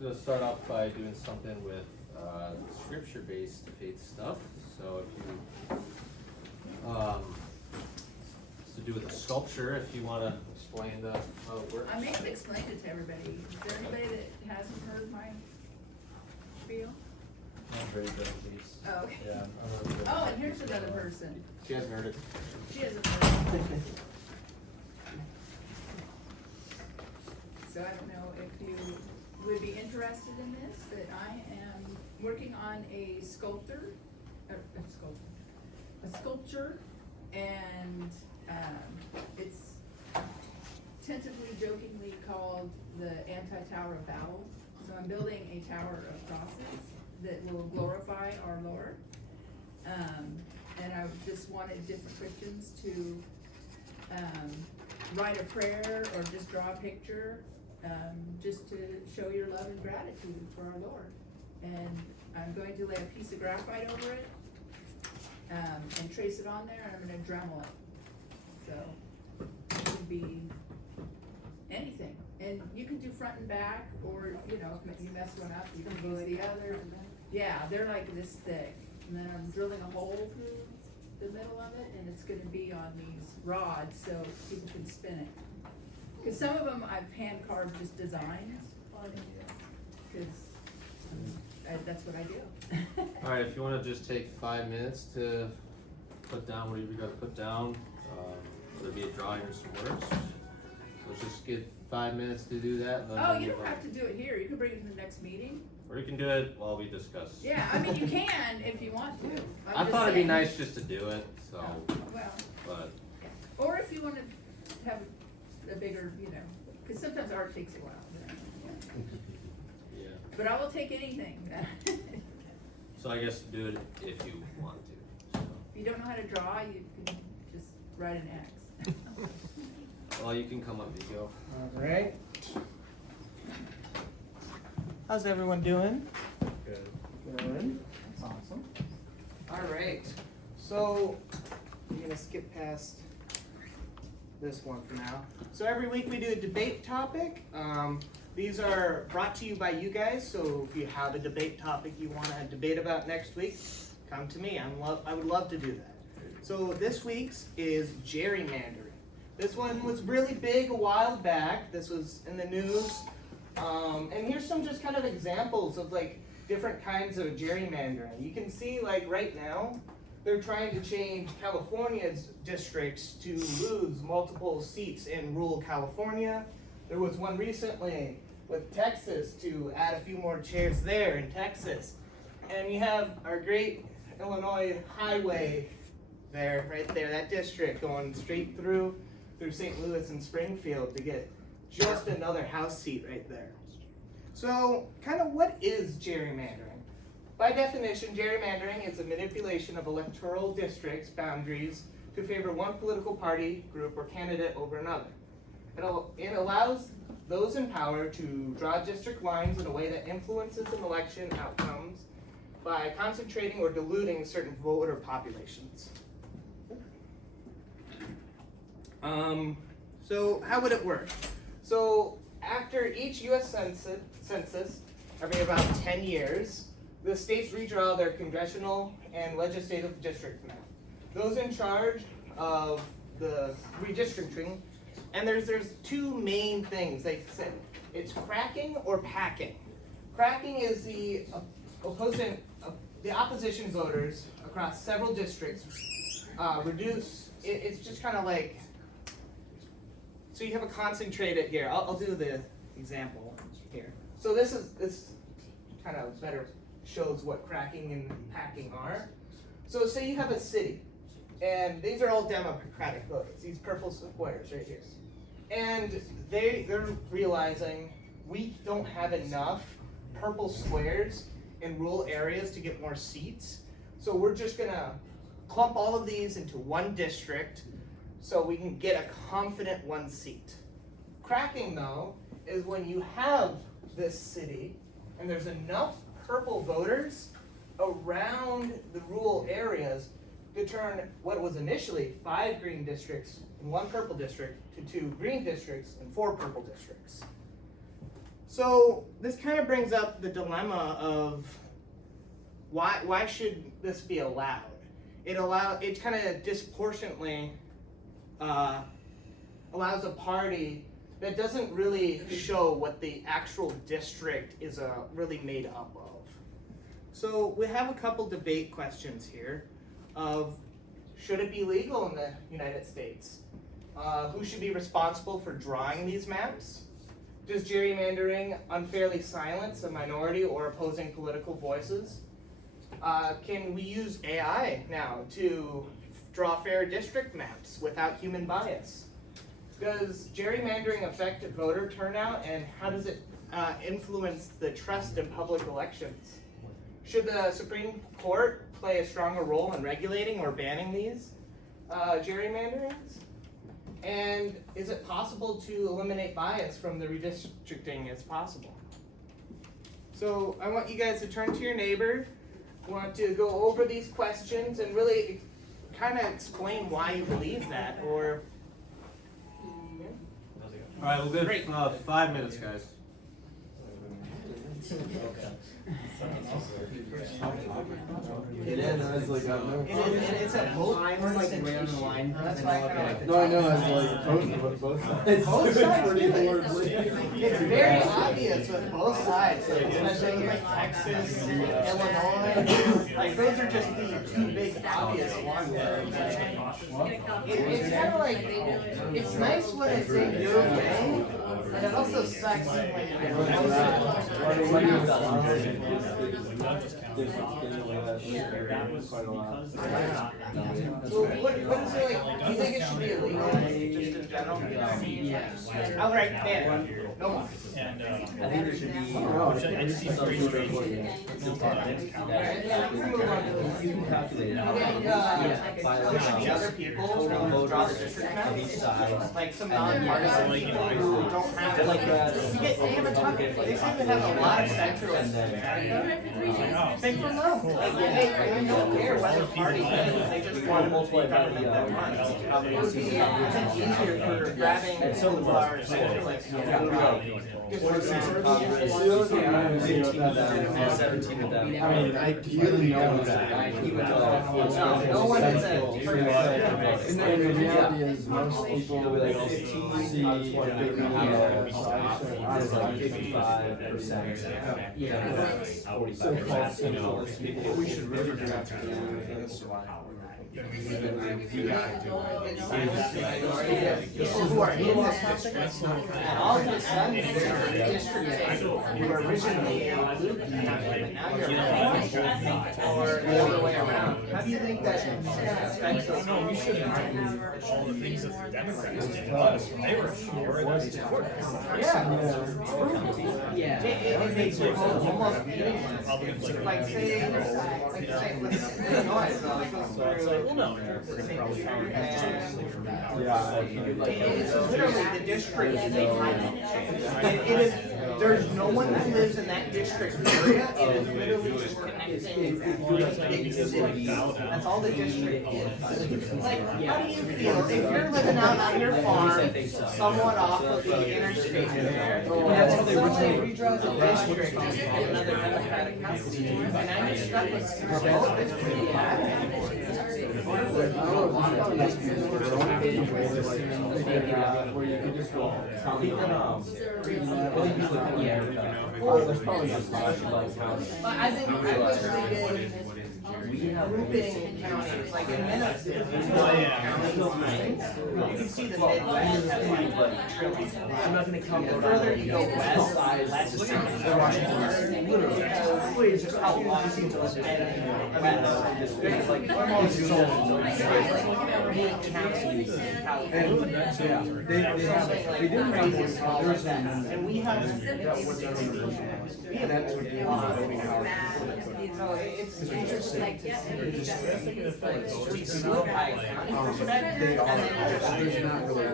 Just start off by doing something with scripture-based faith stuff. So if you, it's to do with a sculpture. If you want to explain how it works. I may have explained it to everybody. Is there anybody that hasn't heard my spiel? Not very good, please. Oh, okay. Yeah. Oh, and here's another person. She hasn't heard it. She hasn't heard it. So I don't know if you would be interested in this, but I am working on a sculpture, and it's tentatively, jokingly called the anti-Tower of Babel. So I'm building a tower of crosses that will glorify our Lord. And I just wanted different Christians to write a prayer or just draw a picture, just to show your love and gratitude for our Lord. And I'm going to lay a piece of graphite over it, and trace it on there, and I'm going to Dremel it. So it could be anything. And you can do front and back, or, you know, if you mess one up, you can use the other. Yeah, they're like this thick. And then I'm drilling a hole through the middle of it, and it's going to be on these rods so people can spin it. Because some of them I've hand carved just designs on it, because that's what I do. All right, if you want to just take 5 minutes to put down whatever you got to put down, whether it be a drawing or some words. So let's just get 5 minutes to do that. And then Oh, we'll you move don't on. have to do it here. You can bring it to the next meeting. Or you can do it while we discuss. Yeah, I mean, you can if you want to. I'm I just thought it'd be saying. nice just to do it, so, Well, but, or if you want to have a bigger, you know, because sometimes art takes a while. You know. yeah. But I will take anything. So I guess do it if you want to. So. If you don't know how to draw, you can just write an X. Well, you can come up, Nico. Alright. How's everyone doing? Good. Good. That's awesome. Alright. So, I'm gonna skip past this one for now. So every week we do a debate topic. These are brought to you by you guys, so if you have a debate topic you want to debate about next week, come to me. I would love to do that. So this week's is gerrymandering. This one was really big a while back. This was in the news. And here's some just kind of examples of like different kinds of gerrymandering. You can see like right now, they're trying to change California's districts to lose multiple seats in rural California. There was one recently with Texas to add a few more chairs there in Texas. And you have our great Illinois highway there, right there, that district going straight through St. Louis and Springfield to get just another House seat right there. So, kind of what is gerrymandering? By definition, gerrymandering is a manipulation of electoral districts' boundaries to favor one political party, group, or candidate over another. It allows those in power to draw district lines in a way that influences an election outcomes by concentrating or diluting certain voter populations. So how would it work? So after each U.S. census, every about 10 years, the states redraw their congressional and legislative district map. Those in charge of the redistricting, and there's two main things they said. It's cracking or packing. Cracking is the opposition voters across several districts reduce. It's just kind of like, so you have a concentrated here. I'll do the example here. So this kind of better shows what cracking and packing are. So say you have a city, and these are all Democratic voters, these purple squares right here. And they're realizing we don't have enough purple squares in rural areas to get more seats. So we're just gonna clump all of these into one district so we can get a confident one seat. Cracking though is when you have this city and there's enough purple voters around the rural areas to turn what was initially 5 green districts and 1 purple district to 2 green districts and 4 purple districts. So this kind of brings up the dilemma of why should this be allowed? It kind of disproportionately allows a party that doesn't really show what the actual district is really made up of. So we have a couple debate questions here of should it be legal in the United States? Who should be responsible for drawing these maps? Does gerrymandering unfairly silence a minority or opposing political voices? Can we use AI now to draw fair district maps without human bias? Does gerrymandering affect voter turnout, and how does it influence the trust in public elections? Should the Supreme Court play a stronger role in regulating or banning these gerrymanderings? And is it possible to eliminate bias from the redistricting as possible? So I want you guys to turn to your neighbor. I want to go over these questions and really kind of explain why you believe that, or... All right, we'll go 5 minutes, guys. It is. It's like It's a both like way on the line. That's why I kind of like the No, I know. It's like both sides. Both sides, pretty really? horribly. It's very obvious with both sides, like, especially like Texas, Illinois. Like those are just the two big obvious ones. It's kind of like it's nice when it's in your way, but it also sucks when you're So what is it like? Do you think it should be illegal just in general? Yeah. Outright ban. No more. And I think there should be some sort of You you can calculate it out. think other people draw the district map? Each side. Like some nonpartisan people who don't have they haven't talked. They seem to have a lot of centralists. Think from them. Like, they don't care whether party wins. They just want to multiply government that wants. It would be easier for grabbing our centralists. Ideally, no one's No one is a and the reality is most people see as like 55%. So-called centralist people. What we should really do is people who are in this district, and all of a sudden they're districts who were originally Luke County, but now you're or the other way around. How do you think that affects us? No, we shouldn't do all the things that the Democrats did to us when they were sure that it's important. Yeah. It makes it almost meaningless. Like say with Illinois, Well, no, we're gonna probably it's literally the district is it is. There's no one who lives in that district area. It is literally just connecting big cities. That's all the district is. Like, how do you feel if you're living out on your farm, somewhat off of the interstate there? That's how they originally redraw the district to get another Democratic county, and now you're stuck with both. It's pretty bad. where you can just go. There's probably not much like county. But I think I wish they did grouping counties, like in Minnesota, you can see the Midwest has like trillions. I'm not gonna come the further you go west, less literally just how long it was west. There's like almost They didn't have and we have so it's interesting. We split by county perspective, and then you just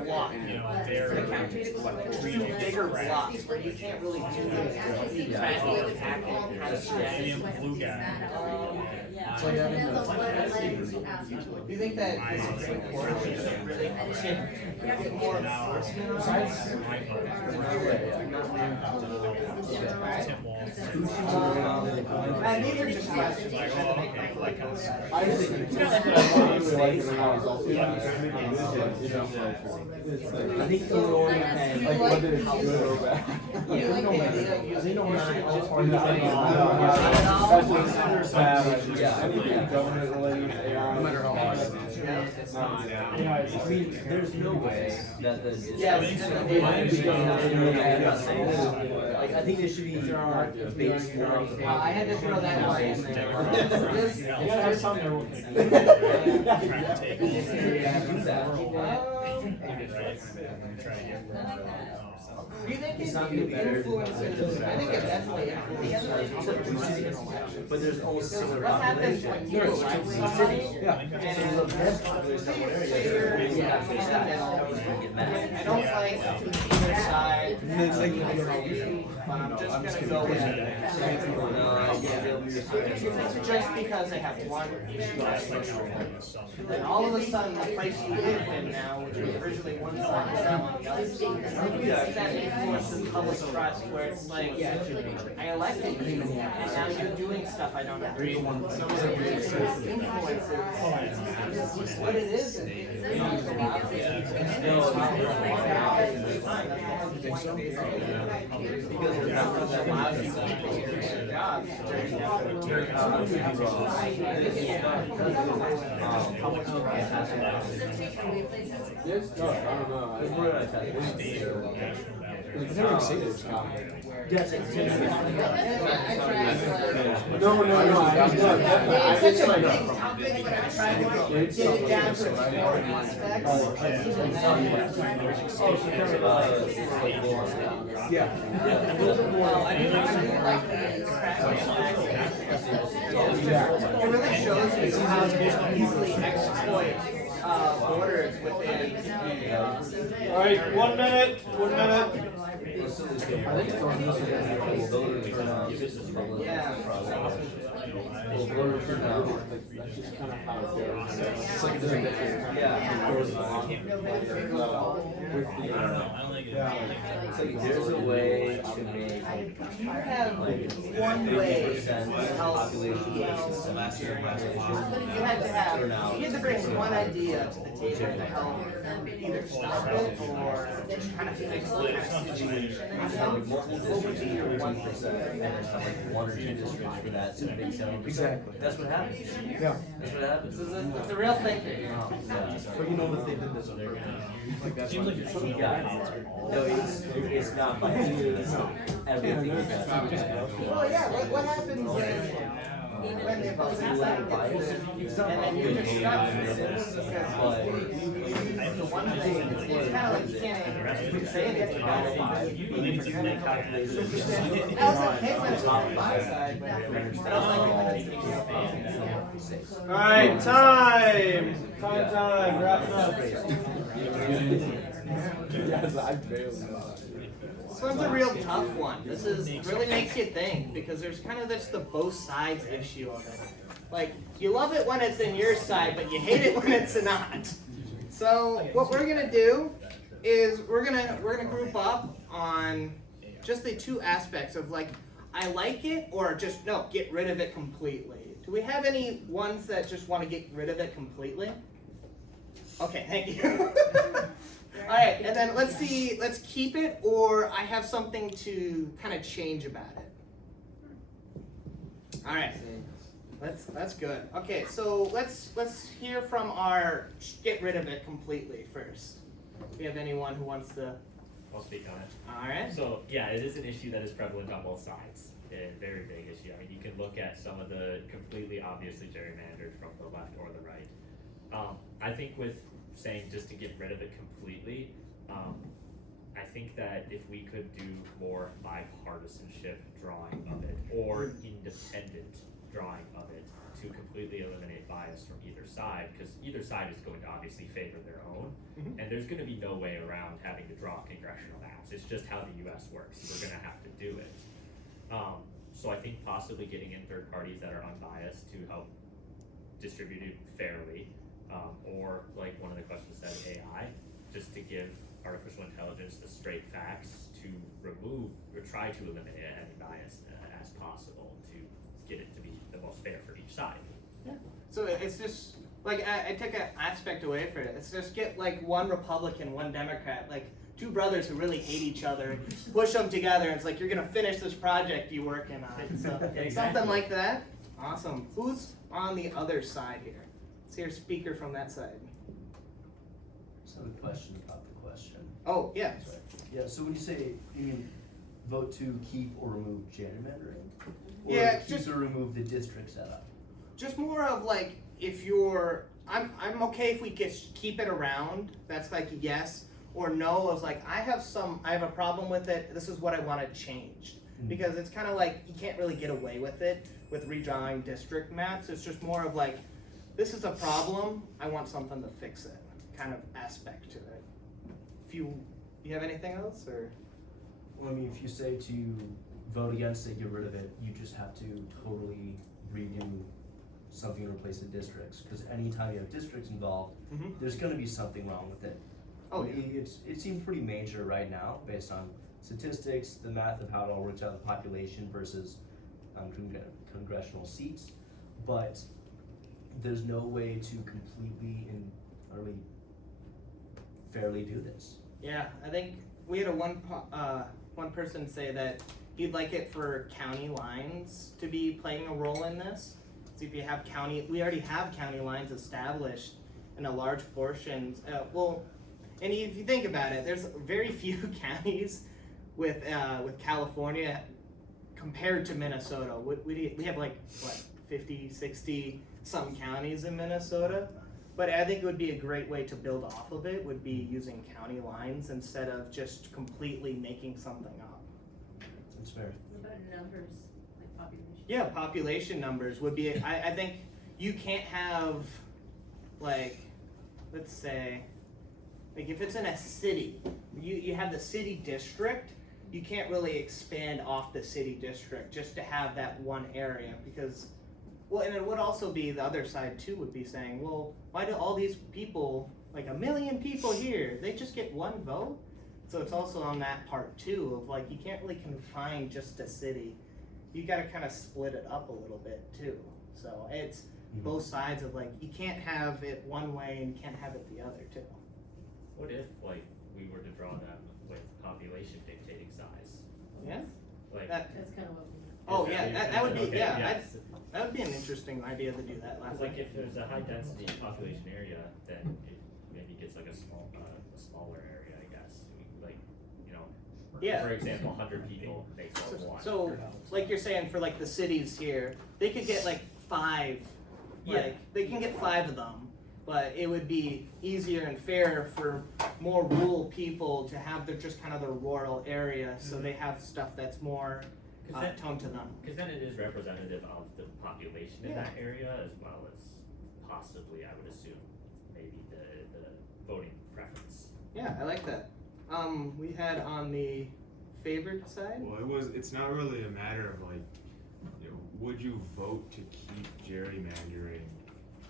block. Bigger blocks where you can't really do the attacking kind of stuff. blue guy. Do you think that the Supreme Court should really get more enforcement on this? And these are just questions I had to make them feel like kind of smart. I just think it's like it or not is also I think the only thing, like whether it's good or bad. You like the idea of using Anything government related to AI. No matter how hard. There's no way that the like I think there should be based more off the I had to throw that one in there. You gotta have something. Do you think it influences? I think it definitely influences. but there's almost similar What happens population. when you elect somebody? I don't like either side. I'm just gonna go with just because they have one issue. Then all of a sudden, the place you live in now, which was originally one side, is now on the other side. That influences public trust, where it's like, I elected you, and now you're doing stuff I don't agree with. So it influences what it is. Yes, no, I don't know. I've never seen it. No, It's such a big topic, but I'm trying to get it down to its core aspects. Yeah. It really shows you how to easily exploit borders within. All right, 1 minute, 1 minute. I think it's on this Yeah. That's just kind of how it goes. It's like this. It's like there's a way to make You have one way to help. population You had to bring one idea to the table to help either stop it or kind of fix the kind of situation. what would be your 1%? And there's like 1 or 2 districts for that to make sense. Exactly. That's what happens. Yeah. That's what happens. It's a real thinking. But you know that they did this on purpose. Like that's why You got it. No, it's not by it's everything is Well, yeah, what happens when the opposing side gets it, and then you're just stuck with it, because the one thing, it's kind of like you can't say anything about it. I was okay when it's on my side, but I don't like it when it's taken off. All right, time, wrapping up. Yes, I barely know. This one's a real tough one. This really makes you think, because there's kind of the both sides issue of it. Like, you love it when it's in your side, but you hate it when it's not. So what we're gonna do is we're gonna group up on just the 2 aspects of like, I like it, or just no, get rid of it completely. Do we have any ones that just want to get rid of it completely? Okay, thank you. All right, and then let's see, let's keep it, or I have something to kind of change about it. All right, that's good. Okay, so let's hear from our get rid of it completely first. Do we have anyone who wants to? I'll speak on it. All right. So yeah, it is an issue that is prevalent on both sides. A very big issue. I mean, you can look at some of the completely obviously gerrymandered from the left or the right. I think with saying just to get rid of it completely, I think that if we could do more bipartisanship drawing of it, or independent drawing of it, to completely eliminate bias from either side, because either side is going to obviously favor their own, and there's going to be no way around having to draw congressional maps. It's just how the U.S. works. We're going to have to do it. So I think possibly getting in third parties that are unbiased to help distribute it fairly, or like one of the questions said, AI, just to give artificial intelligence the straight facts to remove or try to eliminate any bias as possible to get it to be the most fair for each side. So it's just, like, I took an aspect away from it. It's just get like one Republican, one Democrat, like two brothers who really hate each other, push them together, and it's like, you're gonna finish this project you're working on. So Exactly. something like that. Awesome. Who's on the other side here? Let's hear a speaker from that side. Just have a question about the question. Oh, yeah. Sorry. Yeah, so when you say, you mean vote to keep or remove gerrymandering? Or Yeah, keep just- or remove the district setup? Just more of like, if you're, I'm okay if we just keep it around, that's like a yes, or no, is like, I have a problem with it, this is what I wanna change. Because it's kinda like, you can't really get away with it, with redrawing district maps, it's just more of like, this is a problem, I want something to fix it, kind of aspect to it. If you have anything else, or? Well, I mean, if you say to vote against it, get rid of it, you just have to totally redo something to replace the districts, because anytime you have districts involved, Mhm. there's gonna be something wrong with it. Oh, yeah. It seems pretty major right now, based on statistics, the math of how it all works out, the population versus congressional seats, but there's no way to completely and utterly fairly do this. Yeah, I think we had one person say that he'd like it for county lines to be playing a role in this. So if you have we already have county lines established in a large portion. And if you think about it, there's very few counties with California compared to Minnesota. We have like, what, 50, 60 some counties in Minnesota? But I think it would be a great way to build off of it, would be using county lines instead of just completely making something up. It's fair. What about numbers, like population? Yeah, population numbers would be, I think you can't have, like, let's say, like if it's in a city, you have the city district, you can't really expand off the city district just to have that one area, because, well, and it would also be, the other side too would be saying, well, why do all these people, like 1 million people here, they just get one vote? So it's also on that part too, of like, you can't really confine just a city. You gotta kind of split it up a little bit too. So it's both sides of like, you can't have it one way and you can't have it the other too. What if, like, we were to draw them with population dictating size? Yeah? Like, That, That's kind of what we. oh yeah, that would be, okay, yeah, yes. that would be an interesting idea to do that last Like if there's a high density population area, then it maybe gets like a smaller area, I guess. Like, you know, Yeah. for example, 100 people makes up one. So, like you're saying, for like the cities here, they could get like 5, like, they can get 5 of them, but it would be easier and fairer for more rural people to have their, just kind of their rural area, so they have stuff that's more toned to them. Because then it is representative of the population in that area, as well as possibly, I would assume, maybe the voting preference. Yeah, I like that. We had on the favored side. Well, it's not really a matter of like, you know, would you vote to keep gerrymandering?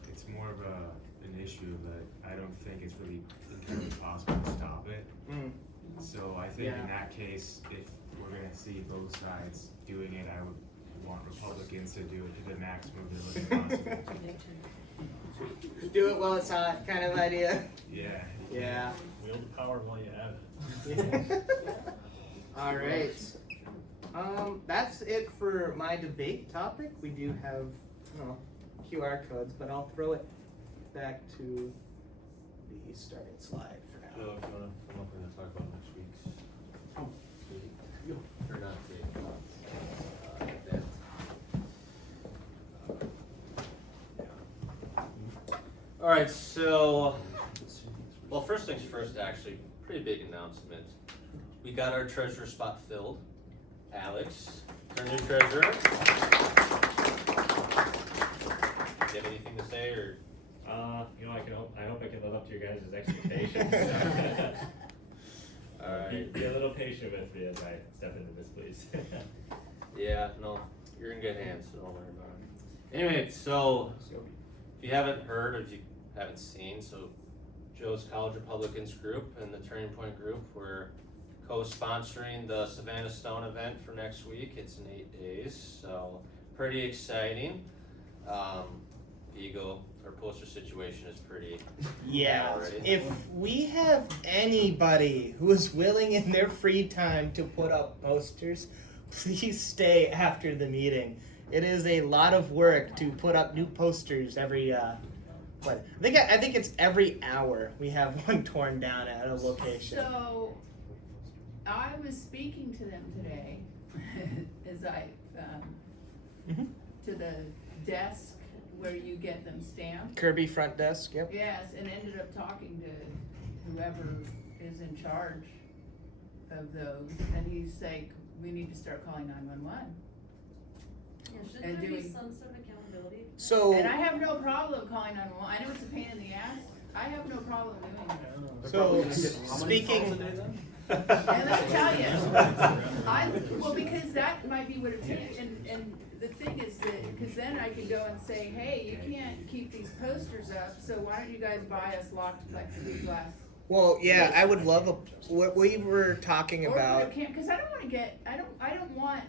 It's more of an issue that I don't think it's really entirely possible to stop it. So I think in that case, if we're gonna see both sides doing it, I would want Republicans to do it to the maximum ability possible. Do it while it's hot, kind of idea. Yeah. Yeah. Wield the power while you have it. All right. That's it for my debate topic. We do have QR codes, but I'll throw it back to the starting slide for now. Joe, if you wanna come up and talk about next week's meeting, or not the event. All right, so, well, first things first, actually, pretty big announcement. We got our treasurer spot filled. Alex, our new treasurer. Do you have anything to say, or? You know, I hope I can live up to your guys' expectations. All right. Be a little patient with me as I step into this, please. Yeah, no, you're in good hands, so don't worry about it. Anyway, so, if you haven't heard, or if you haven't seen, so Joe's College Republicans group and the Turning Point group were co-sponsoring the Savannah Stone event for next week. It's in 8 days, so pretty exciting. Eagle, our poster situation is pretty Yeah, already. if we have anybody who is willing in their free time to put up posters, please stay after the meeting. It is a lot of work to put up new posters every, I think it's every hour we have one torn down at a location. So, I was speaking to them today, as I, Mhm. to the desk where you get them stamped. Kirby front desk, yep. Yes, and ended up talking to whoever is in charge of those, and he's like, we need to start calling 911. Yeah, should And there be doing- some sort of accountability? So, And I have no problem calling 911, I know it's a pain in the ass, I have no problem doing it. so speaking, And let me tell you, well, because that might be what it takes, and the thing is that, because then I could go and say, hey, you can't keep these posters up, so why don't you guys buy us locked plexiglass? well, yeah, I would love what we were talking about. Because I don't wanna get, I don't want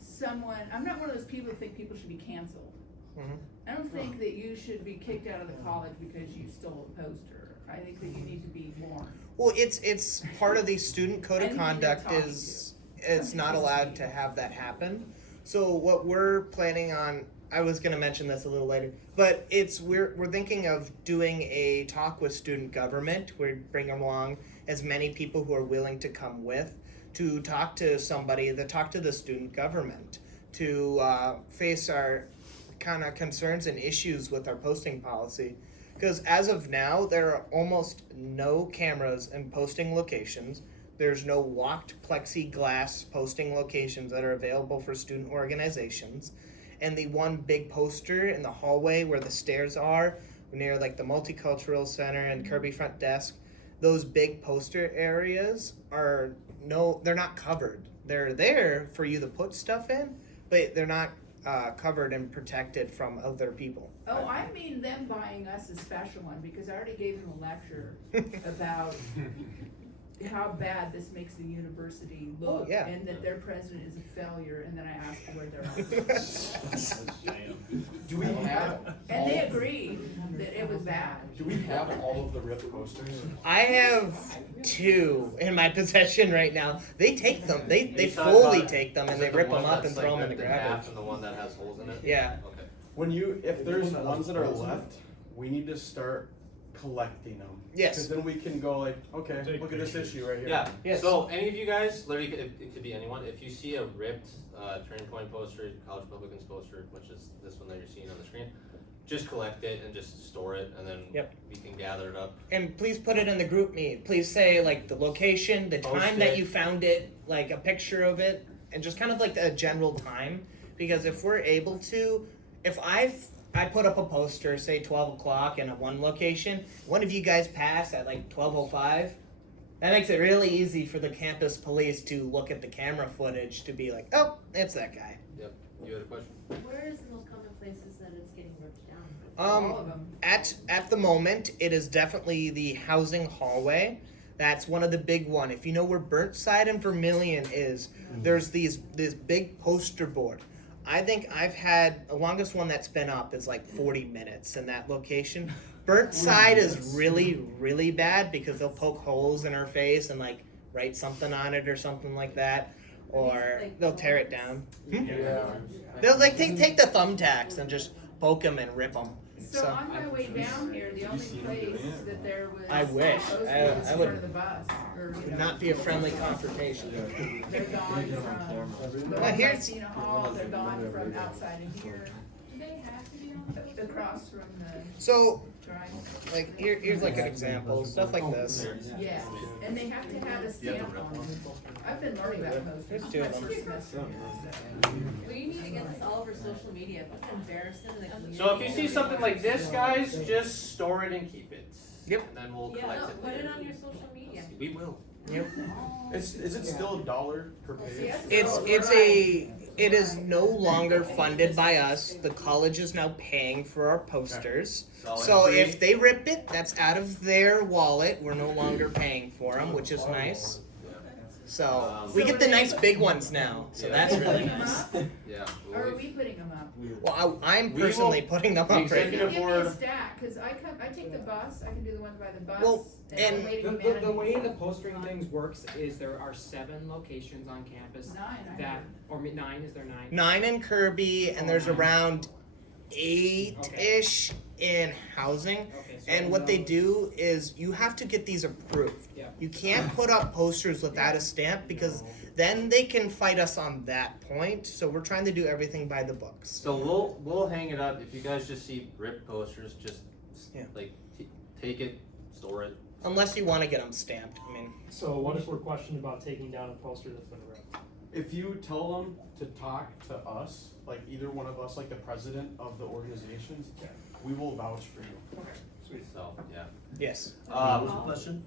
someone, I'm not one of those people who think people should be canceled. Mhm. I don't think that you should be kicked out of the college because you stole a poster. I think that you need to be warned. Well, it's part of the student code And of who you're conduct talking is it's not allowed to have that happen. So what we're planning on, I was gonna mention this a little later, but we're thinking of doing a talk with student government. We bring along as many people who are willing to come with to talk to somebody, to talk to the student government, to face our kind of concerns and issues with our posting policy. Because as of now, there are almost no cameras in posting locations. There's no walked plexiglass posting locations that are available for student organizations. And the one big poster in the hallway where the stairs are, near like the Multicultural Center and Kirby Front Desk, those big poster areas they're not covered. They're there for you to put stuff in, but they're not covered and protected from other people. Oh, I mean them buying us a special one, because I already gave them a lecture about how bad this makes the university look, Oh, yeah. and that their president is a failure, and then I asked where they're at. Do we have? And they agreed that it was bad. Do we have all of the ripped posters? I have 2 in my possession right now. They take them. They You talking fully about- take them is and it they the rip one them up that's, and throw them in the ripped half garbage. and the one that has holes in it? Yeah. Okay. If there's ones that are left, we need to start collecting them. Yes. Because then we can go like, okay, look at this issue right here. Yeah, Yes. so any of you guys, literally, it could be anyone, if you see a ripped Turning Point poster, College Republicans poster, which is this one that you're seeing on the screen, just collect it and just store it, and then Yep. we can gather it up. And please put it in the group meet. Please say like the location, the Post time that it. you found it, like a picture of it, and just kind of like a general time. Because if we're able to, if I put up a poster, say 12 o'clock in one location, one of you guys pass at like 12:05, that makes it really easy for the campus police to look at the camera footage to be like, oh, it's that guy. You had a question? Where is the most common places that it's getting ripped down? All of them. At the moment, it is definitely the housing hallway. That's one of the big one. If you know where Burnside and Vermilion is, there's this big poster board. I think I've had the longest one that's been up is like 40 minutes in that location. Burnside is really, really bad because they'll poke holes in our face and like write something on it or something like that, or they'll tear it down. Yeah. They'll like take the thumbtacks and just poke them and rip them. So on my way down here, the only place that there was. I wish. posted I was in would front of the bus, or, you know, not be a friendly confrontation. They're gone from, the Well, ones here's- I've seen a hall, they're gone from outside of here, Do they have to be on those? across from the So, drive. like, here's like an example, stuff like this. Yes, and they have to have a stamp on them. I've been learning about posters, There's this two is my of them. first semester here, so. We need to get this all over social media, if it's embarrassing in the community. So if you see something like this, guys, just store it and keep it. Yep. And then we'll Yeah, collect no, it put it later. on your social media. We will. Yep. Is it still $1 per page? It is no longer funded by us. The college is now paying for our posters. So free. if they rip it, that's out of their wallet. We're no longer paying for them, which is nice. So So we get the are nice they- big ones now. So Yeah. that's Are they really putting them nice. up, Yeah. or are we putting them up? Well, I'm We personally will- putting them the up right Give now. executive me a board- stack, cause I take the bus, I can do the ones by the bus, Well, and I'm and waiting The way the postering things works is there are 7 locations on campus 9, I that, heard. or 9, is there 9? 9 in Kirby, and there's around 8-ish in housing. Okay, so And in what they those- do is you have to get these approved. Yeah. You can't put up posters without a stamp because then they can fight us on that point. So we're trying to do everything by the books. So we'll hang it up. If you guys just see ripped posters, just Yeah. like take it, store it. Unless you want to get them stamped. I mean, So what if we're questioned about taking down a poster that's been ripped? If you tell them to talk to us, like either one of us, like the president of the organizations, Okay. we will vouch for you. Sweet. So yeah. yes. What was the question?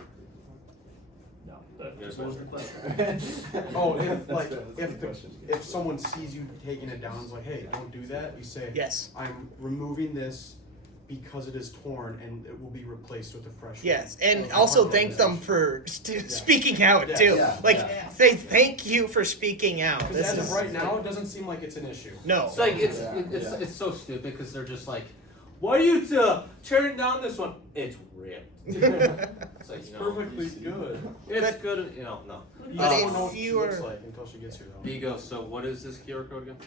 No. Here's What was the what- question? Oh, if like if someone sees you taking it down, it's like, hey, don't do that. You say, Yes. I'm removing this because it is torn and it will be replaced with a fresh one. Yes. And Of also our thank them organization. for speaking out too. Yeah, Like yeah. say thank you for speaking out. Because This as is of right now, it doesn't seem like it's an issue. no. It's like it's so stupid because they're just like, why are you tearing down this one? It's ripped. It's like It's you know, perfectly good. it's good. You know, no. You But just if won't know what she you looks are- like until she gets here though. Vigo. So what is this QR code again?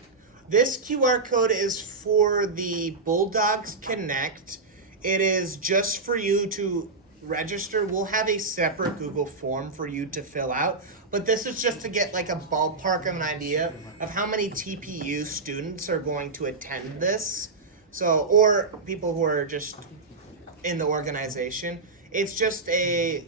This QR code is for the Bulldogs Connect. It is just for you to register. We'll have a separate Google form for you to fill out. But this is just to get like a ballpark of an idea of how many TPU students are going to attend this. So, or people who are just in the organization. It's just a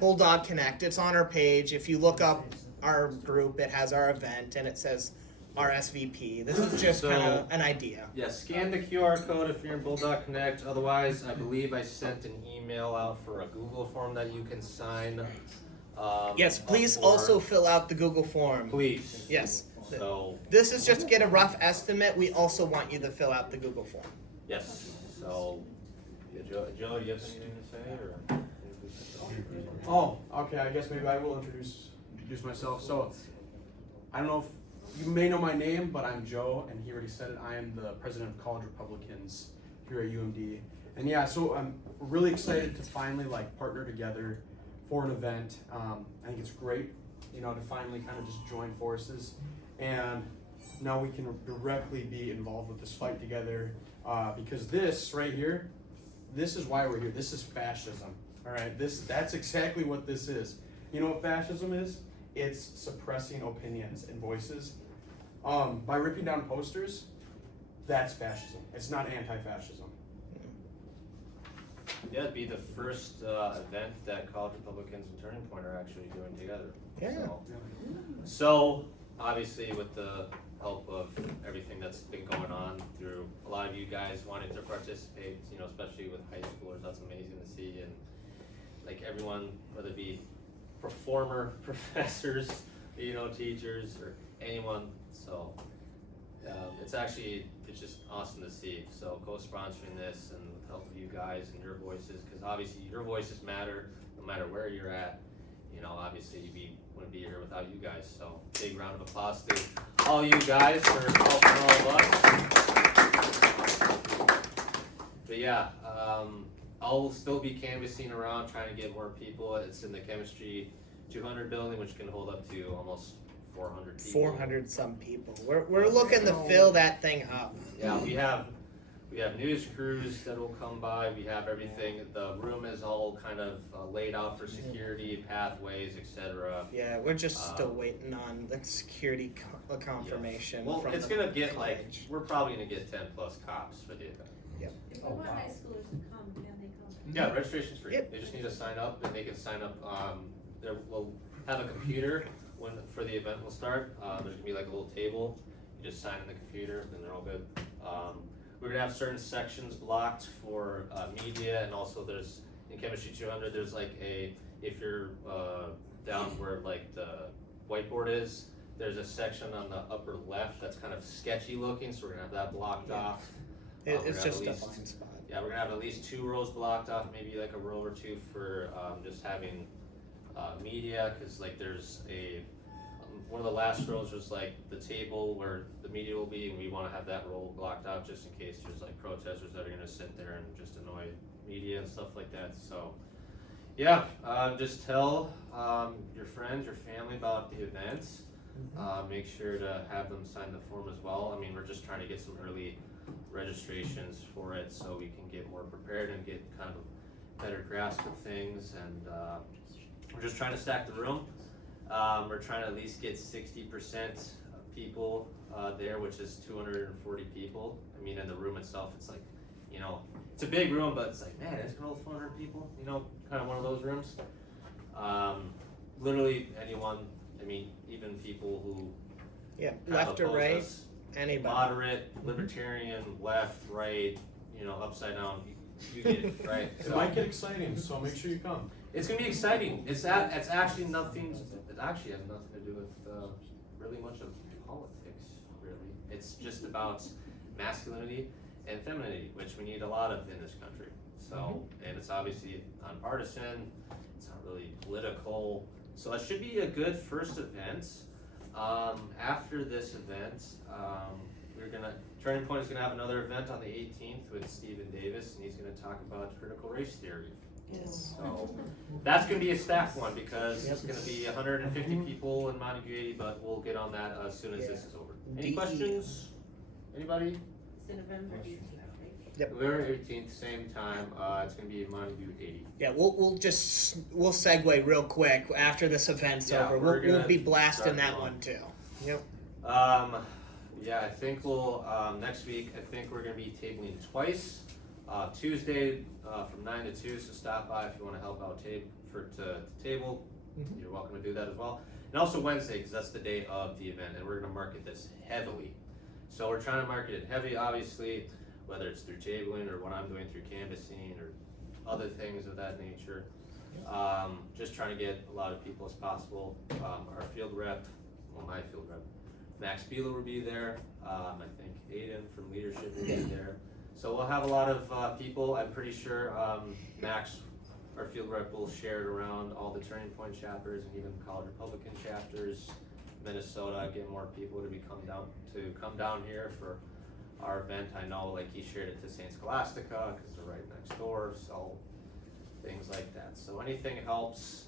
Bulldog Connect. It's on our page. If you look up our group, it has our event and it says RSVP. This is just So- kind of an idea. Yeah, scan the QR code if you're in Bulldog Connect. Otherwise, I believe I sent an email out for a Google form that you can sign. Yes, up please for. also fill out the Google form. Please. Yes. So This is just to get a rough estimate. We also want you to fill out the Google form. yes. So, yeah, Joe, do you have anything to say or? Oh, okay, I guess maybe I will introduce myself. So, I don't know if you may know my name, but I'm Joe, and he already said it. I am the president of College Republicans here at UMD. And yeah, so I'm really excited to finally like partner together for an event. I think it's great, you know, to finally kind of just join forces. And now we can directly be involved with this fight together, because this right here, this is why we're here. This is fascism. All right, that's exactly what this is. You know what fascism is? It's suppressing opinions and voices. By ripping down posters, that's fascism. It's not anti-fascism. Yeah, it'd be the first event that College Republicans and Turning Point are actually doing together. Yeah. So obviously with the help of everything that's been going on through a lot of you guys wanting to participate, you know, especially with high schoolers, that's amazing to see. And like everyone, whether it be former professors, you know, teachers or anyone, so it's just awesome to see. So co-sponsoring this and with the help of you guys and your voices, because obviously your voices matter no matter where you're at. You know, obviously we wouldn't be here without you guys. So big round of applause to all you guys for helping all of us. But yeah, I'll still be canvassing around trying to get more people. It's in the Chemistry 200 building, which can hold up to almost 400 people. 400 some people. We're looking to fill that thing up. Yeah, we have news crews that will come by. We have everything. The room is all kind of laid out for security, pathways, etc. Yeah, we're just still waiting on the security confirmation. Well, from it's the gonna get like college. we're probably gonna get 10 plus cops for the event. If we want high schoolers to come, can they come? Yeah, registration's free. Yep. They just need to sign up, and they can sign up. We'll have a computer for the event will start. There's gonna be like a little table. You just sign in the computer, then they're all good. We're gonna have certain sections blocked for media, and also there's in Chemistry 200. There's like if you're down where like the whiteboard is, there's a section on the upper left that's kind of sketchy looking. So we're gonna have that blocked off. We're It's gonna just a have at least- blind spot. Yeah, we're gonna have at least 2 rows blocked off, maybe like a row or two for just having media, cause like there's one of the last rows was like the table where the media will be, and we wanna have that row blocked out just in case there's like protesters that are gonna sit there and just annoy media and stuff like that, so. Yeah, just tell, your friends, your family about the events. Make sure to have them sign the form as well. I mean, we're just trying to get some early registrations for it so we can get more prepared and get kind of a better grasp of things, and we're just trying to stack the room. We're trying to at least get 60% of people there, which is 240 people. I mean, in the room itself, it's like, you know, it's a big room, but it's like, man, it's gonna hold 400 people, you know, kind of one of those rooms. Literally anyone, I mean, even people who Yeah, kind of left or oppose right, us, anybody. moderate, libertarian, left, right, you know, upside down, you get it, right? It might get exciting, so make sure you come. It's gonna be exciting. It's actually nothing. It actually has nothing to do with really much of politics. Really, it's just about masculinity and femininity, which we need a lot of in this country. So, and it's obviously nonpartisan. It's not really political. So it should be a good first event. After this event, Turning Point is gonna have another event on the 18th with Stephen Davis, and he's gonna talk about critical race theory. Yes. So that's gonna be a stacked one because it's gonna be 150 people in Montague 80, but we'll get on that as soon as this is over. Any questions? Anybody? It's November 18th, right? November 18th, same time. It's gonna be in Montague 80. Yeah, we'll segue real quick after this event's Yeah, over. we're We'll gonna be blasting start that going. one too. Yep. Yeah, I think we'll next week. I think we're gonna be tabling twice. Tuesday from 9 to 2. So stop by if you want to help out to table. You're welcome to do that as well. And also Wednesday, because that's the day of the event, and we're gonna market this heavily. So we're trying to market it heavy, obviously, whether it's through tabling or what I'm doing through canvassing or other things of that nature. Just trying to get a lot of people as possible. Our field rep, well, my field rep, Max Beeler will be there. I think Aiden from leadership will be there. So we'll have a lot of people. I'm pretty sure Max, our field rep, will share it around all the Turning Point chapters and even College Republican chapters, Minnesota, get more people to come down here for our event. I know, like, he shared it to St. Scholastica because they're right next door. So things like that. So anything helps.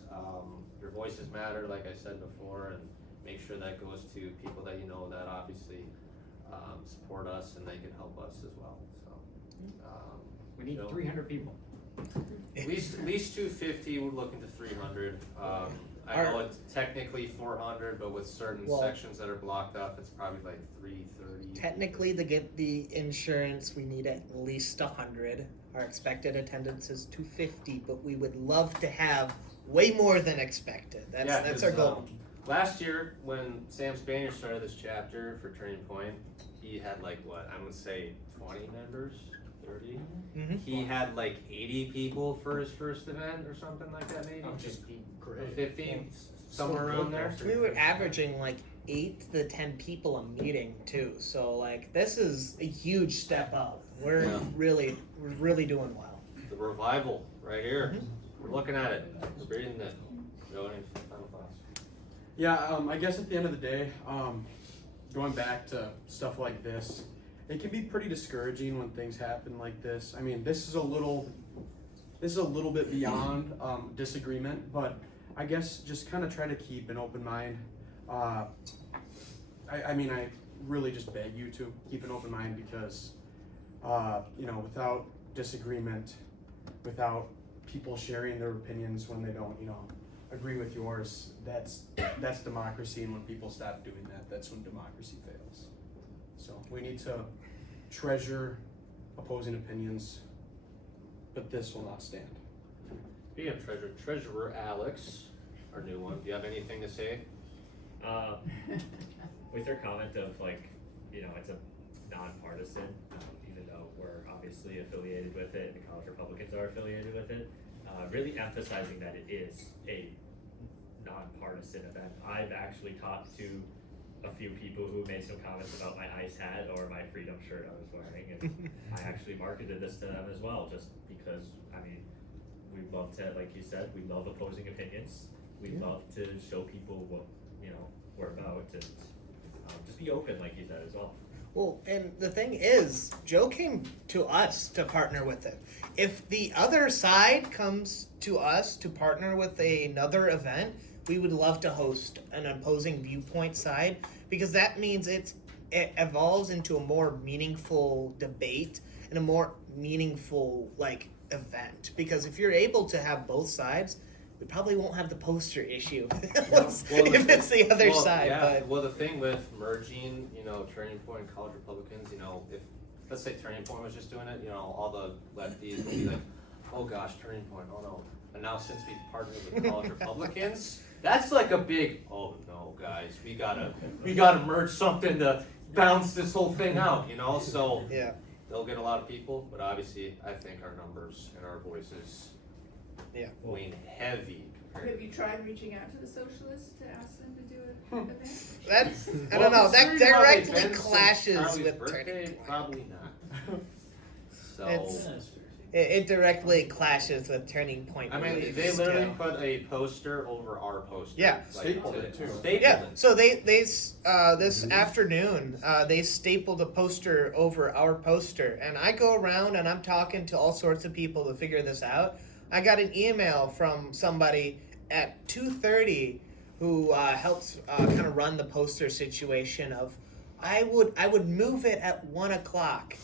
Your voices matter, like I said before, and make sure that goes to people that you know that obviously support us and they can help us as well. So We need you know, 300 people. at least 250. We're looking to 300. I know it's technically 400, but with certain sections that are blocked up, it's probably like 330. Technically, to get the insurance, we need at least 100. Our expected attendance is 250, but we would love to have way more than expected. That's our goal. Last year, when Sam Spanier started this chapter for Turning Point, he had like what, I would say 20 members, 30. He had like 80 people for his first event or something like that, maybe. Just be great. 50, somewhere around there. We were averaging like 8 to 10 people a meeting too. So like this is a huge step up. We're really doing well. The revival right here. We're looking at it. We're breathing it. Going into final class. Yeah, I guess at the end of the day, going back to stuff like this, it can be pretty discouraging when things happen like this. I mean, this is a little bit beyond disagreement, but I guess just kind of try to keep an open mind. I mean, I really just beg you to keep an open mind because, you know, without disagreement, without people sharing their opinions when they don't, you know, agree with yours, that's democracy, and when people stop doing that, that's when democracy fails. So we need to treasure opposing opinions, but this will not stand. Speaking of treasurer Alex, our new one. Do you have anything to say? With your comment of like, you know, it's a nonpartisan, even though we're obviously affiliated with it, and the College Republicans are affiliated with it, really emphasizing that it is a nonpartisan event. I've actually talked to a few people who made some comments about my ICE hat or my Freedom shirt I was wearing, and I actually marketed this to them as well, just because, I mean, we love to, like you said, we love opposing opinions. we love to show people what, you know, we're about, and just be open, like you said, as well. Well, and the thing is, Joe came to us to partner with it. If the other side comes to us to partner with another event, we would love to host an opposing viewpoint side, because that means it evolves into a more meaningful debate and a more meaningful like event. Because if you're able to have both sides, we probably won't have the poster issue if it's the other side. Yeah, But well, the thing with merging, you know, Turning Point and College Republicans, you know, if, let's say Turning Point was just doing it, you know, all the lefties would be like, oh gosh, Turning Point, oh no. And now since we've partnered with College Republicans, that's like a big, oh no, guys, we gotta merge something to balance this whole thing out, you know, so. yeah. They'll get a lot of people, but obviously, I think our numbers and our voices wane heavy compared Have you tried reaching out to the socialists to ask them to do an event? That's I Well, don't know. That considering how they've directly been since clashes Charlie's with birthday, Turning Point. probably not. So, It directly clashes with Turning Point. I mean, beliefs, they literally yeah. put a poster over our poster. Yeah. Stapled it, too. Stapled Yeah, it. so they this afternoon they stapled a poster over our poster, and I go around and I'm talking to all sorts of people to figure this out. I got an email from somebody at 2:30 who helps kind of run the poster situation of I would move it at 1 o'clock.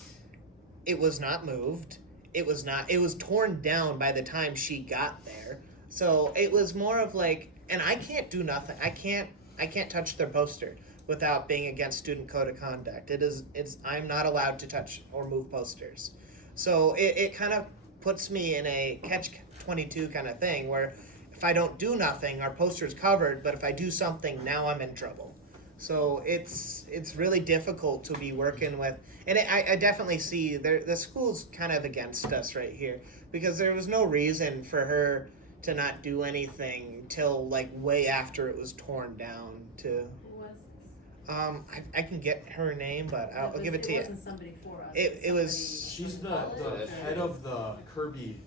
It was not moved. It was torn down by the time she got there. So it was more of like, and I can't do nothing. I can't touch their poster without being against student code of conduct. I'm not allowed to touch or move posters. So it kind of puts me in a catch-22 kind of thing where if I don't do nothing, our poster's covered, but if I do something, now I'm in trouble. So it's really difficult to be working with, and I definitely see the school's kind of against us right here, because there was no reason for her to not do anything till like way after it was torn down. To Who was this? I can get her name, but I'll give it to It you. wasn't somebody for us. It was. She's the head of the Kirby.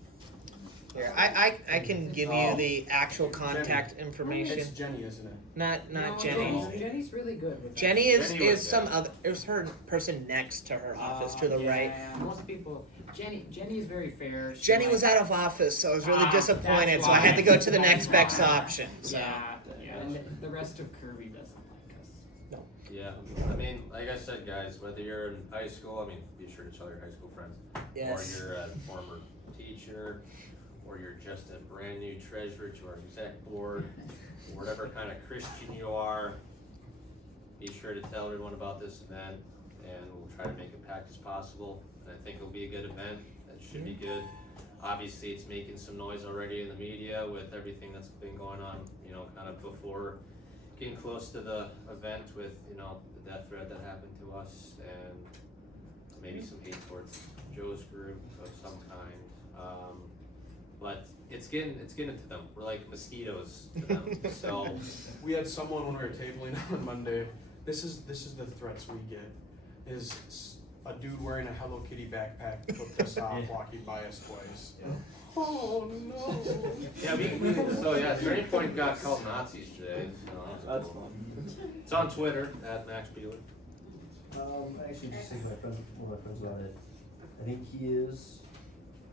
Here, I can give you the actual contact information. It's Jenny, isn't it? Not No, Jenny. Jenny's really good with that. Jenny is Jenny was some other. There's her person next to her office to the right. Yeah, most people. Jenny is very fair. She Jenny was likes- out of office, so I was really That's disappointed. So I why. had to go to the next That's best why. option. So. Yeah, and the rest of Kirby doesn't like us. Yeah, I mean, like I said, guys, whether you're in high school, I mean, be sure to tell your high school friends. Yes. Or you're a former teacher, or you're just a brand new treasurer to our exec board, or whatever kind of Christian you are, be sure to tell everyone about this event, and we'll try to make it packed as possible. And I think it'll be a good event. It should be good. Obviously, it's making some noise already in the media with everything that's been going on, you know, kind of before getting close to the event with, you know, the death threat that happened to us, and maybe some hate towards Joe's group of some kind. But it's getting to them. We're like mosquitoes to them. So We had someone when we were tabling on Monday. This is the threats we get. Is a dude wearing a Hello Kitty backpack flipped us off walking by us twice. Oh no! yeah, Turning Point got called Nazis today. So That's fun. it's on Twitter at Max Beeler. Actually, just thinking one of my friends about it. I think I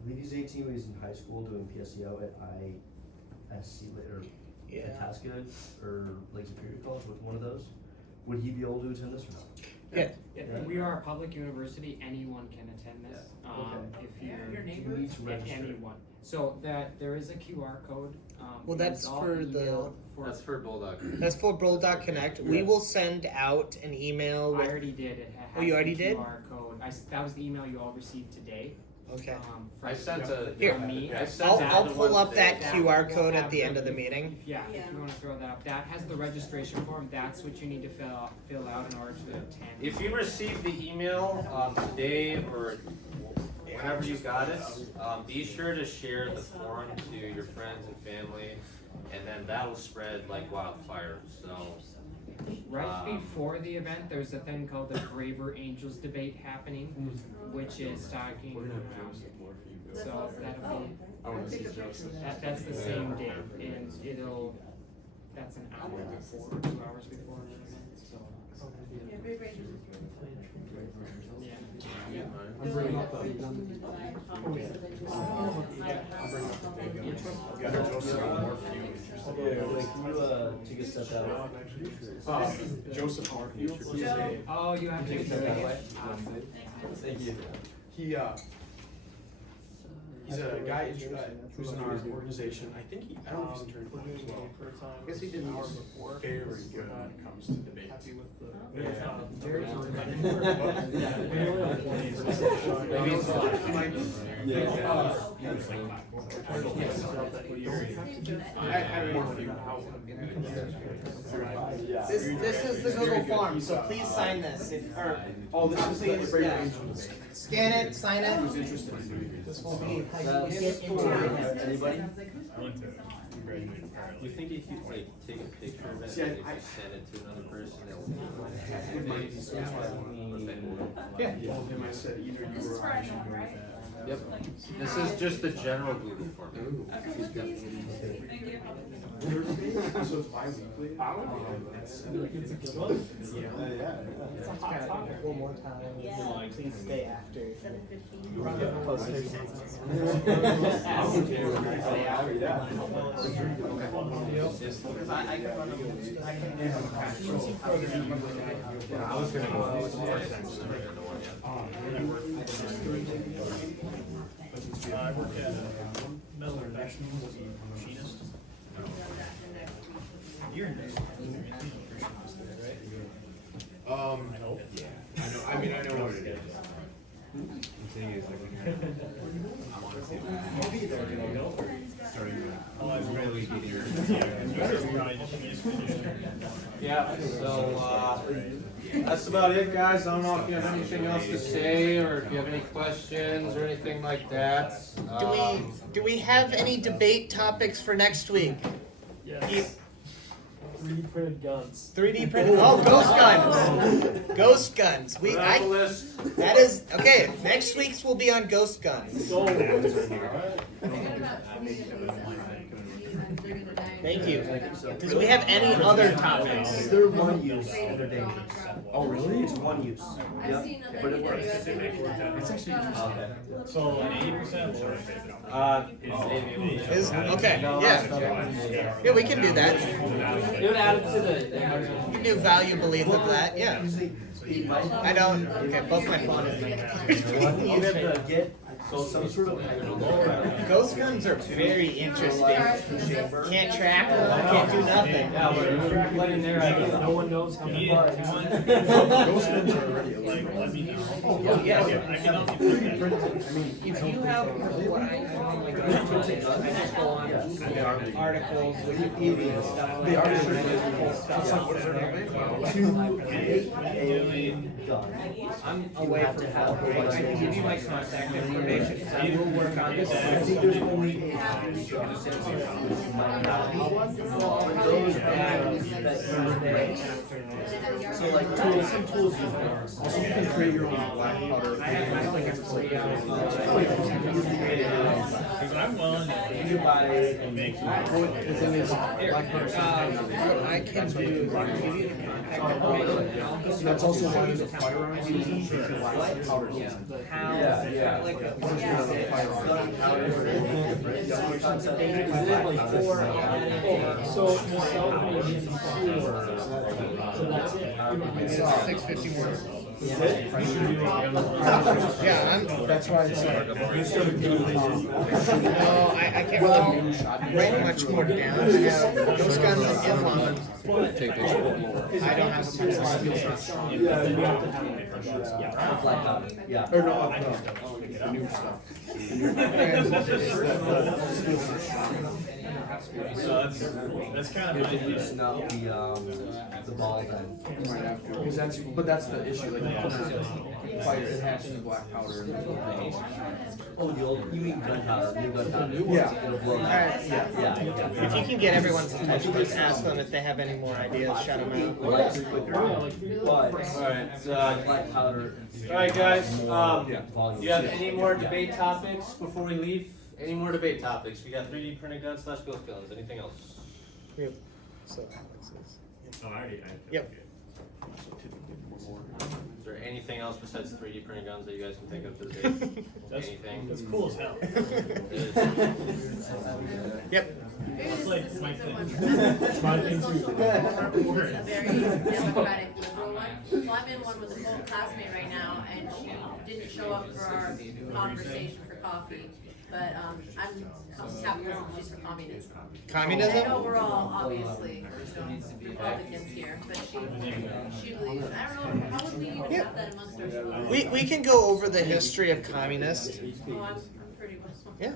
believe he's 18 when he's in high school doing PSEO at ISC or Itasca or Lake Superior College, with one of those. Would he be able to attend this or not? Yeah. We are a public university. Anyone can attend this. Okay. If Yeah, you're your Do you neighbors. need to register? anyone. So that there is a QR code. Well, it that's is all for the- emailed for- That's for Bulldog. That's for Bulldog Connect. We will send out an email I with. already did. It has Oh, you already the did? QR code. That was the email you all received today. Okay. I sent a Here. From me. I sent I'll another pull one up today. that QR will code at have the end of the meeting. Yeah, Yeah. if you wanna throw that up, that has the registration form, that's what you need to fill out in order to attend. If you received the email today or whenever you got it, be sure to share the form to your friends and family, and then that'll spread like wildfire. So Right before the event, there's a thing called the Braver Angels debate happening, which is talking, We're gonna have Joe support for you. so that'll be, I want to see Take a Joe. picture of that's the same day, and it'll, that's an hour before, 2 hours before an event, so. Yeah, Brave Rangers is really fun. Yeah. I'm bringing up the. So that you Yeah, Joseph Like, can you, take a step that way? Joseph Harfield. He's a, Oh, you have to. Take a step that way. Thank you. he's a guy who's in our organization. I think I don't know if he's in turn as well. I guess he did an hour before. Very good when it comes to debate. Happy with the. Very This is the Google form, so please sign this. Oh, this is the Brave yeah. Angels. Scan it, sign it. Who's interested in doing this? This will be how you That's get into for it. anybody? You think if you like take a picture of it, See, and if you send it to another person, they'll Yeah. Told him, I said either you or I should go with that. Yep. This is just the general Google form. So it's bi-weekly? It's a good one. Yeah. It's a hot topic. One more time, please stay after. I was gonna I work at Metal International as a machinist. You're in this. I hope. I know what it is. The thing is, like, I want to see really get your. Yeah, so, that's about it, guys. I don't know if you have anything else to say, or if you have any questions or anything like that. Do we have any debate topics for next week? Yes. 3D printed guns. 3D printed. Oh, ghost guns. Ghost guns. That is okay. Next week's will be on ghost guns. Thank you. Do we have any other topics? They're one use, they're dangerous. Oh, really? It's one use. I've seen other But it works. videos. So an 80% or Okay. Yeah. Yeah, we can do that. It would add it to the. We can do value belief of that. Yeah. I don't. Okay, both my phone is. You have to get, so some sort of. Ghost guns are very interesting. Can't track them. Can't do nothing. Yeah, we're letting their idea. no one knows how many parts. Ghost guns are already illegal. Let me know. Oh, yes. I can help you print that. If you have what I normally go to, I just go on articles, Wikipedia stuff. They are stuff. I'm away from home. I can give you my contact information. I will work on this. I think there's only so like tools, some tools you can. Also, you can create your own black powder. I don't think it's Because I'm willing to. You can buy and make The thing is, black powder. I can do, give you the contact information. That's also why there's a firearm season. Because black powder. How, Yeah. like, So yourself may be so that's it. 651. Yeah. Yeah, That's why it's like. no, I can't write much more down. I have those guns in Islam. I don't have a pencil. black powder, yeah. Or no, the new stuff. So that's kind of You're my loosen up the ball then. You might have to, because that's the issue, like, fire, it has to be black powder. Oh, the old, you mean gunpowder, new gunpowder? Yeah. It'll blow Alright, that. Yeah. if you can get everyone's attention, just ask them if they have any more ideas, shut them out. Lights are quicker, but Alright, black powder. alright guys, volume. you have any more debate topics before we leave? Any more debate topics? We got 3D printed guns / ghost guns, anything else? So Alex's. Oh, I already, Yep. Is there anything else besides 3D printing guns that you guys can think of today? Anything? That's cool as hell. Yep. It's like my thing. It's my thing too. a very democratic liberal one. So I'm in one with an old classmate right now, and she didn't show up for our conversation for coffee. But I'm capitalism, she's for communism. Communism? I know we're all obviously Republicans here, but she believes, I don't know, how would we even have that amongst ourselves? We can go over the history of communists. Oh, I'm pretty well. Yeah.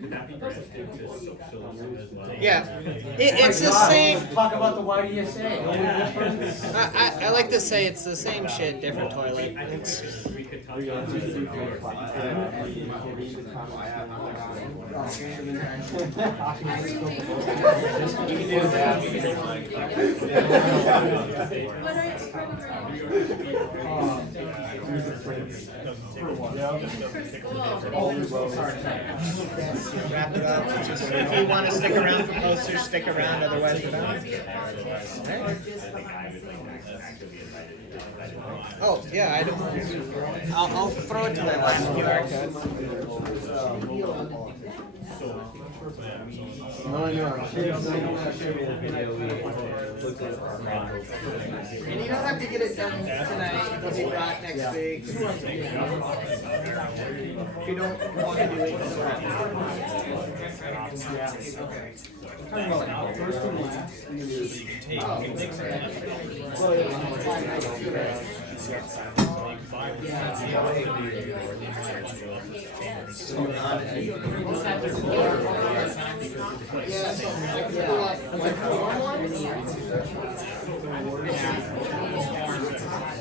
could that be relative to socialism as well? Yeah. It's the same. Talk about the YDSA. I like to say it's the same shit, different toilet. I think It's, we could touch on wrap it up. If you want to stick around for posters, stick around. Otherwise, we're done. Oh yeah, I don't. I'll throw it to my last QR code. No, I know. And you don't have to get it done tonight. It'll be brought next week. If you don't want to do it,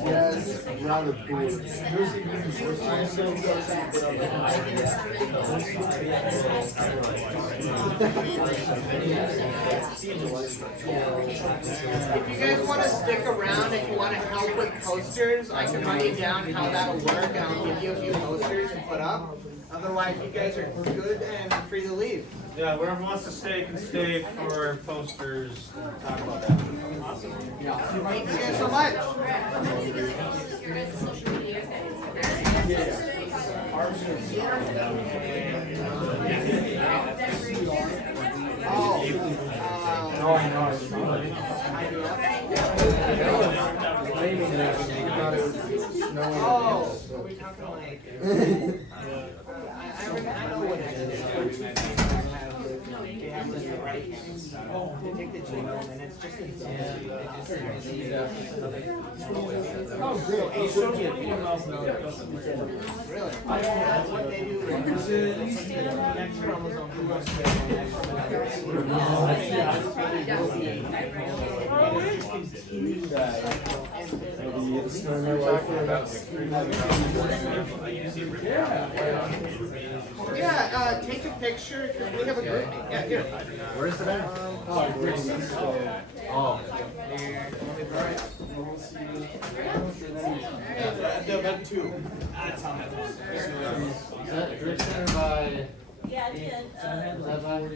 Yes, rather cool. if you guys want to stick around, if you want to help with posters, I can write you down how that'll work, and I'll give you a few posters and put up. Otherwise, you guys are good and free to leave. Yeah, whoever wants to stay can stay for posters. Talk about that. Awesome. Thank you guys so much. Your guys' social media, Oh, I know. oh, are we talking like? I know what it is. They have the right. They take the jingle and it's just. Oh, great. He showed me a video. Really? What they do is they stand on the next chromosome. Yeah, take a picture, because we have a group. Yeah, here. Where's the bag? Oh, great. Oh. Devin two. Is that Drip Center by? Yeah, I did. Is that by?